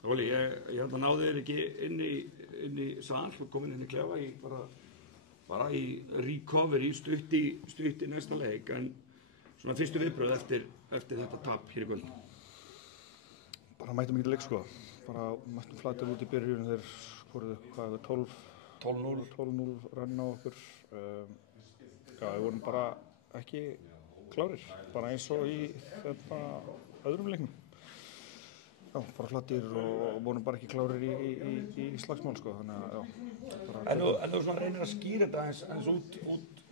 Óli, ég held að náðu þér ekki inn í sal og komin inn í klefa í bara í recovery stutt í næsta leik, en svona fyrstu viðbrögð eftir þetta tap hér í kvöld. Bara mættum ekki leik sko, bara mættum flatir út í byrjun þegar skoruðu hvað 12-0 rann á okkur. Já, við vorum bara ekki klárir, bara eins og í öðrum leiknum. Já, bara flatir og vorum bara ekki klárir í slagsmál sko, þannig að já. En þú svona reynir að skýra þetta eins út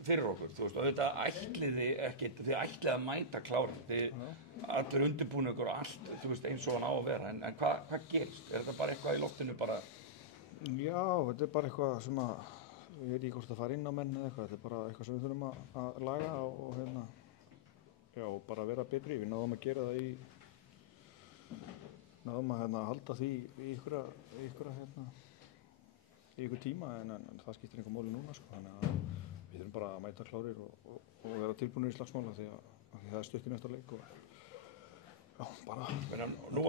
fyrir okkur, þú veist, og þetta ætliði ekkert, þið ætlið að mæta klárir, þið allir undirbúin ykkur og allt, þú veist, eins og hann á að vera, en hvað gerist? Er þetta bara eitthvað í loftinu bara? Já, þetta bara eitthvað sem ég veit ekki hvort það fara inn á menn eða eitthvað, þetta bara eitthvað sem við þurfum að laga og já, bara vera betri, við náðum að gera það náðum að halda því í ykkur tíma, en það skiptir einhver máli núna sko, þannig að við þurfum bara að mæta klárir og vera tilbúinir í slagsmála því að það er stutt í næsta leik og já, bara. Nú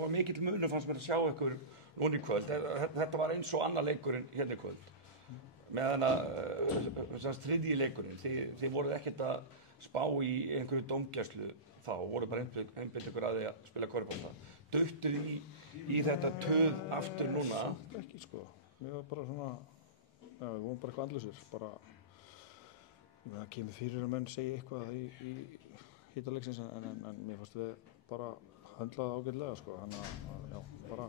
var mikill munur fannst mér að sjá ykkur núna í kvöld, þetta var eins og annar leikurinn hérna í kvöld, meðan að þriðji leikurinn, þið voruð ekkert að spá í einhverju dómgæslu þá, voru bara einbeitt ykkur að því að spila korfbólta. Duttuð í þetta töð aftur núna? Ekki sko, við varum bara svona, já, við vorum bara eitthvað andlausir, bara, það kemur fyrir að menn segja eitthvað í hita leiksins, en mér fannst við bara höndlaði ágætlega sko, þannig að, já, bara,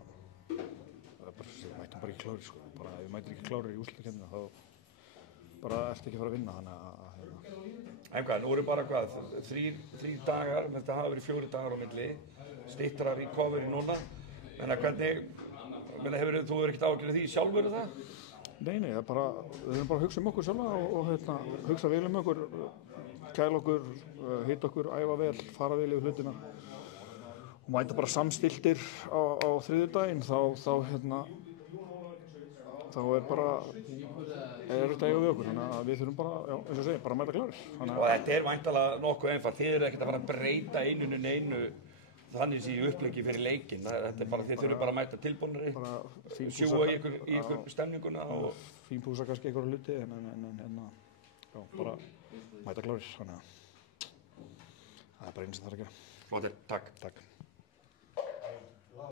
við mætum bara ekki klárir sko, bara ef við mætum ekki klárir í úrslitakeppnina þá bara ertu ekki að fara að vinna, þannig að En hvað, nú eru bara hvað, þrír dagar, þetta hafa verið 4 dagar á milli, styttra recovery núna, en hvernig, þú ekkert ágjörð því sjálfur það? Nei, það bara, við höfum bara að hugsa okkur sjálfa og hugsa vel okkur, kæla okkur, hitta okkur, æfa vel, fara vel yfir hlutina og mæta bara samstiltir á þriðjudaginn, þá bara þetta eiga við okkur, þannig að við þurfum bara, já, eins og segja, bara að mæta klárir. Og þetta er væntanlega nokkuð einfalt, þið eru ekkert að fara að breyta neinu þannig í uppleggi fyrir leikinn, þetta er bara, þið þurfum bara að mæta tilbúnari, sjúga í ykkur stemninguna og fínpúsa kannski einhverja hluti, en já, bara mæta klárir, þannig að það er bara eins sem það er að gera. Flottir, takk.